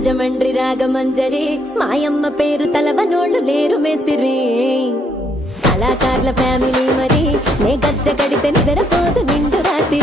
రాజమండ్రి రాగమంజరి మాయమ్మ పేరు తలవనోళ్ళు లేరు మేస్తిరి కళాకారుల ఫ్యామిలీ మరి నే గజ్జ కడితే నిద్రపోదు నిండు రాత్రి